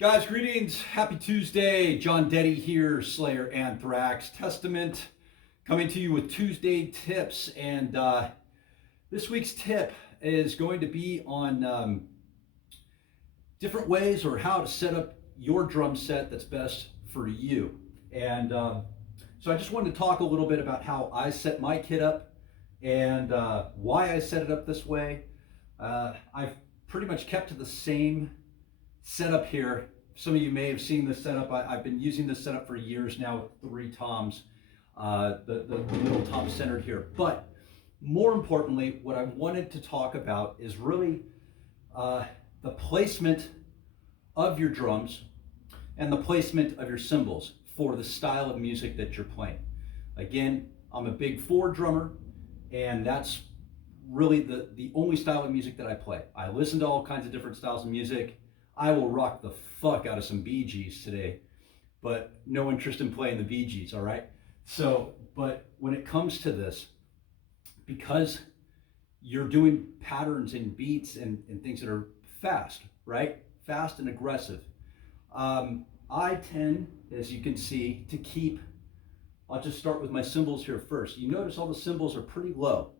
Guys, greetings. Happy Tuesday. John Dette here, Slayer Anthrax Testament, coming to you with Tuesday tips. And this week's tip is going to be on different ways or how to set up your drum set that's best for you. And so I just wanted to talk a little bit about how I set my kit up and why I set it up this way. I've pretty much kept to the same setup here. Some of you may have seen this setup. I've been using this setup for years now with 3 toms, the middle tom centered here. But more importantly, what I wanted to talk about is really the placement of your drums and the placement of your cymbals for the style of music that you're playing. Again, I'm a big 4 drummer, and that's really the only style of music that I play. I listen to all kinds of different styles of music. I will rock the fuck out of some Bee Gees today, but no interest in playing the Bee Gees, all right? So, but when it comes to this, because you're doing patterns and beats and things that are fast, right? Fast and aggressive. I tend, as you can see, to keep, I'll just start with my cymbals here first. You notice all the cymbals are pretty low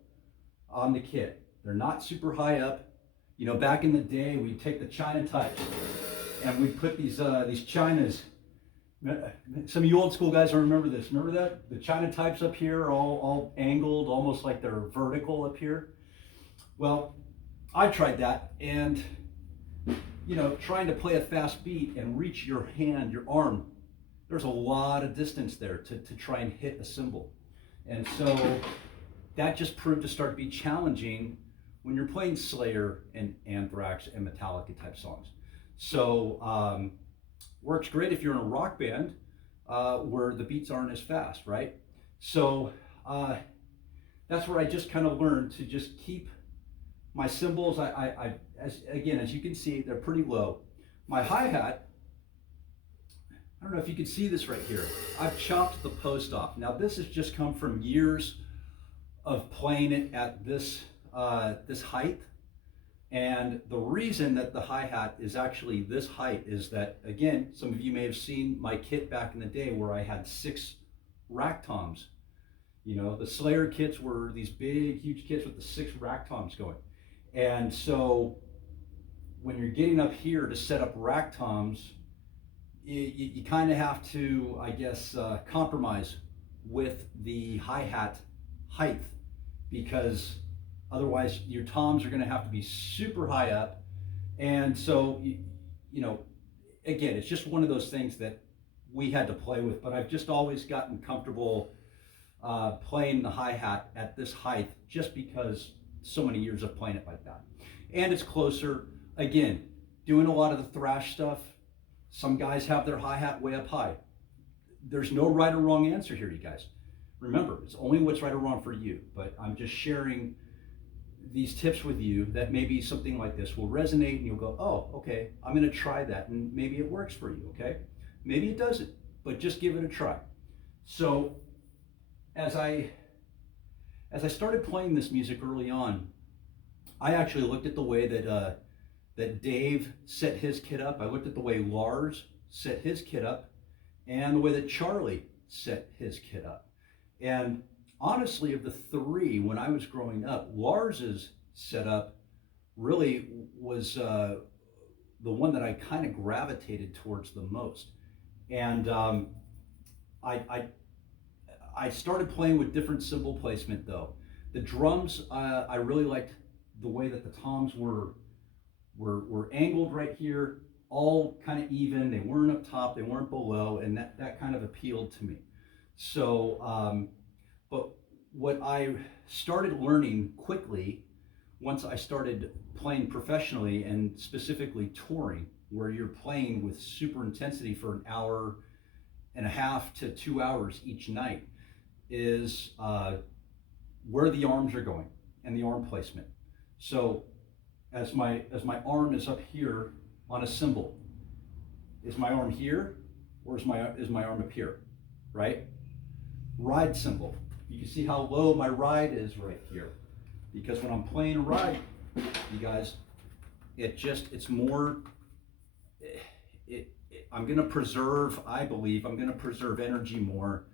on the kit. They're not super high up. You know, back in the day, we'd take the China types and we'd put these Chinas. Some of you old school guys will remember this. Remember that? The China types up here are all angled, almost like they're vertical up here. Well, I tried that, and you know, trying to play a fast beat and reach your hand, your arm, there's a lot of distance there to try and hit a cymbal. And so that just proved to start to be challenging when you're playing Slayer and Anthrax and Metallica type songs. So works great if you're in a rock band where the beats aren't as fast, right? So that's where I just kind of learned to just keep my cymbals. As you can see, they're pretty low. My hi-hat, I don't know if you can see this right here. I've chopped the post off. Now this has just come from years of playing it at this height, and the reason that the hi-hat is actually this height is that, again, some of you may have seen my kit back in the day where I had 6 rack toms. You know, the Slayer kits were these big, huge kits with the 6 rack toms going. And so when you're getting up here to set up rack toms, you kind of have to, I guess, compromise with the hi-hat height, because otherwise your toms are going to have to be super high up. And so, you know, again, it's just one of those things that we had to play with, but I've just always gotten comfortable playing the hi-hat at this height just because so many years of playing it like that. And it's closer. Again, doing a lot of the thrash stuff, some guys have their hi-hat way up high. There's no right or wrong answer here, you guys. Remember, it's only what's right or wrong for you, but I'm just sharing these tips with you that maybe something like this will resonate and you'll go, oh, okay, I'm going to try that, and maybe it works for you, okay? Maybe it doesn't, but just give it a try. So as I started playing this music early on, I actually looked at the way that Dave set his kit up. I looked at the way Lars set his kit up and the way that Charlie set his kit up. And honestly, of the 3, when I was growing up, Lars's setup really was the one that I kind of gravitated towards the most. And I started playing with different cymbal placement though. The drums, I really liked the way that the toms were angled right here, all kind of even. They weren't up top, they weren't below, and that kind of appealed to me. So, but what I started learning quickly once I started playing professionally and specifically touring, where you're playing with super intensity for an hour and a half to 2 hours each night, is where the arms are going and the arm placement. So as my arm is up here on a cymbal, is my arm here or is my arm up here, right? Ride cymbal. You can see how low my ride is right here, because when I'm playing a ride, you guys, it's more, I'm going to preserve, I believe, I'm going to preserve energy more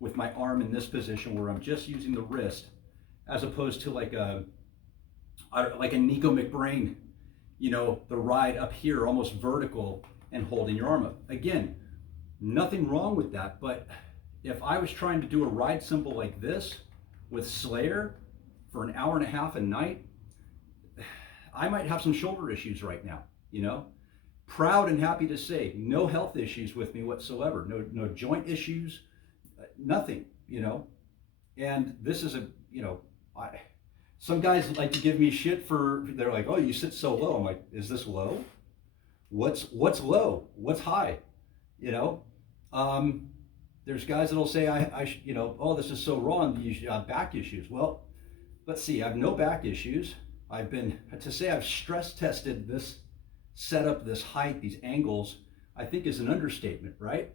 with my arm in this position where I'm just using the wrist, as opposed to like a Nico McBrain, the ride up here, almost vertical and holding your arm up. Again, nothing wrong with that, but if I was trying to do a ride cymbal like this with Slayer for an hour and a half a night, I might have some shoulder issues right now, Proud and happy to say, no health issues with me whatsoever, no joint issues, nothing, And this is some guys like to give me shit they're like, oh, you sit so low. I'm like, is this low? What's low? What's high? There's guys that'll say, oh, this is so wrong, you have back issues. Well, let's see, I have no back issues. To say I've stress tested this setup, this height, these angles, I think is an understatement, right?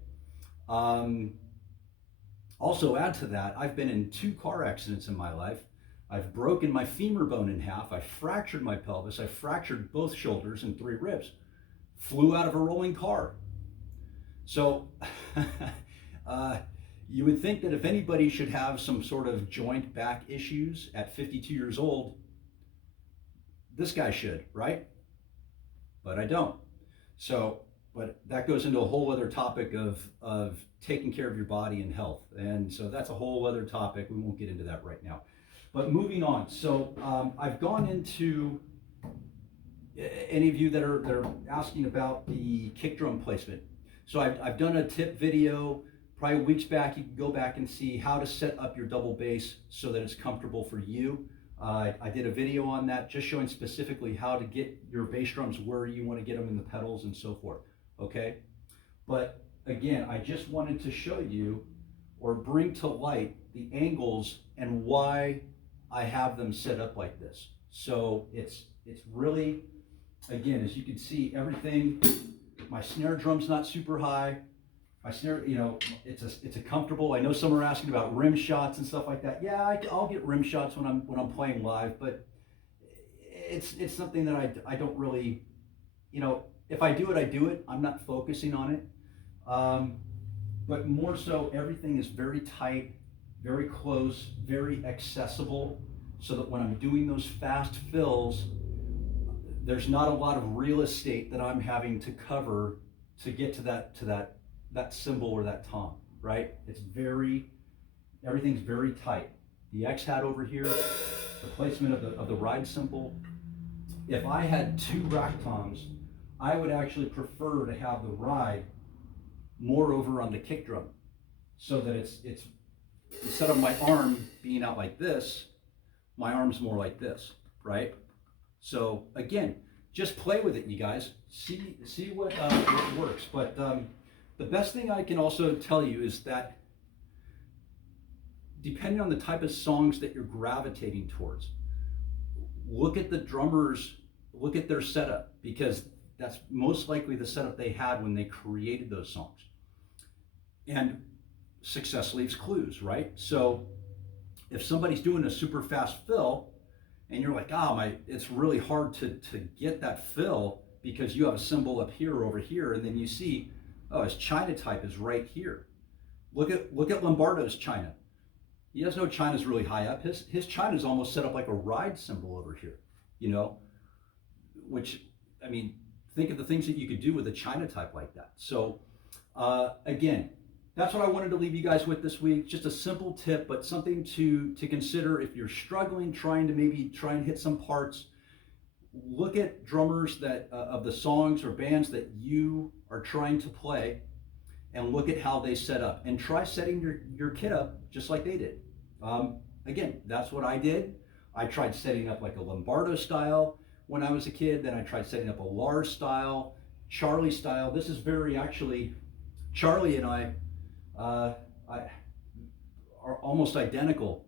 Also add to that, I've been in 2 car accidents in my life. I've broken my femur bone in half. I fractured my pelvis. I fractured both shoulders and 3 ribs. Flew out of a rolling car. So you would think that if anybody should have some sort of joint back issues at 52 years old, this guy should, right? But I don't. So, but that goes into a whole other topic of taking care of your body and health. And so that's a whole other topic. We won't get into that right now. But moving on. So I've gone into, any of you that are asking about the kick drum placement. So I've done a tip video probably weeks back. You can go back and see how to set up your double bass so that it's comfortable for you. I did a video on that, just showing specifically how to get your bass drums where you want to get them in the pedals and so forth, okay? But again, I just wanted to show you or bring to light the angles and why I have them set up like this. So it's really, again, as you can see, everything, my snare drum's not super high. My snare, it's a comfortable. I know some are asking about rim shots and stuff like that. Yeah, I'll get rim shots when I'm playing live, but it's something that I don't really, if I do it, I do it. I'm not focusing on it. But more so, everything is very tight, very close, very accessible, so that when I'm doing those fast fills, there's not a lot of real estate that I'm having to cover to get to that cymbal or that tom, right? Everything's very tight. The X-hat over here, the placement of the ride cymbal. If I had 2 rack toms, I would actually prefer to have the ride more over on the kick drum, so that it's instead of my arm being out like this, my arm's more like this, right? So again, just play with it, you guys. See what works. But the best thing I can also tell you is that depending on the type of songs that you're gravitating towards, look at the drummers, look at their setup, because that's most likely the setup they had when they created those songs. And success leaves clues, right? So if somebody's doing a super fast fill and you're like, it's really hard to get that fill because you have a cymbal up here or over here, and then you see, his China type is right here. Look at Lombardo's China. He doesn't know China's really high up. His China's almost set up like a ride cymbal over here, which, I mean, think of the things that you could do with a China type like that. So again, that's what I wanted to leave you guys with this week. Just a simple tip, but something to consider if you're struggling, trying to maybe try and hit some parts. Look at drummers that of the songs or bands that you are trying to play, and look at how they set up, and try setting your kit up just like they did. Again, that's what I did. I tried setting up like a Lombardo style when I was a kid. Then I tried setting up a Lars style, Charlie style. This is Charlie and I are almost identical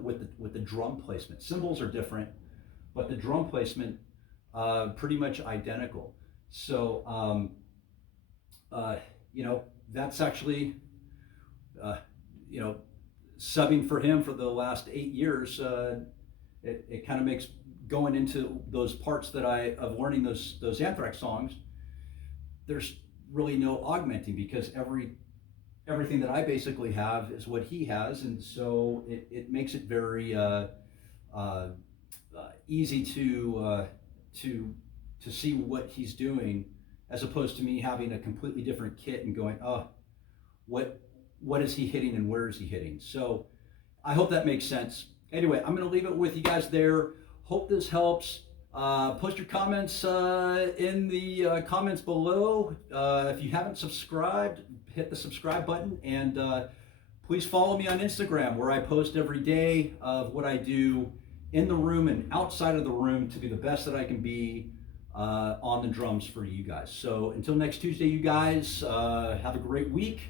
with the drum placement. Cymbals are different, but the drum placement pretty much identical. So that's actually subbing for him for the last 8 years. It kind of makes going into those parts of learning those Anthrax songs. There's really no augmenting, because everything that I basically have is what he has, and so it makes it very uh, easy to see what he's doing, as opposed to me having a completely different kit and going, oh, what what is he hitting and where is he hitting? So I hope that makes sense. Anyway, I'm going to leave it with you guys there. Hope this helps. Post your comments in the comments below. If you haven't subscribed, hit the subscribe button, and please follow me on Instagram, where I post every day of what I do in the room and outside of the room to be the best that I can be on the drums for you guys. So until next Tuesday, you guys have a great week.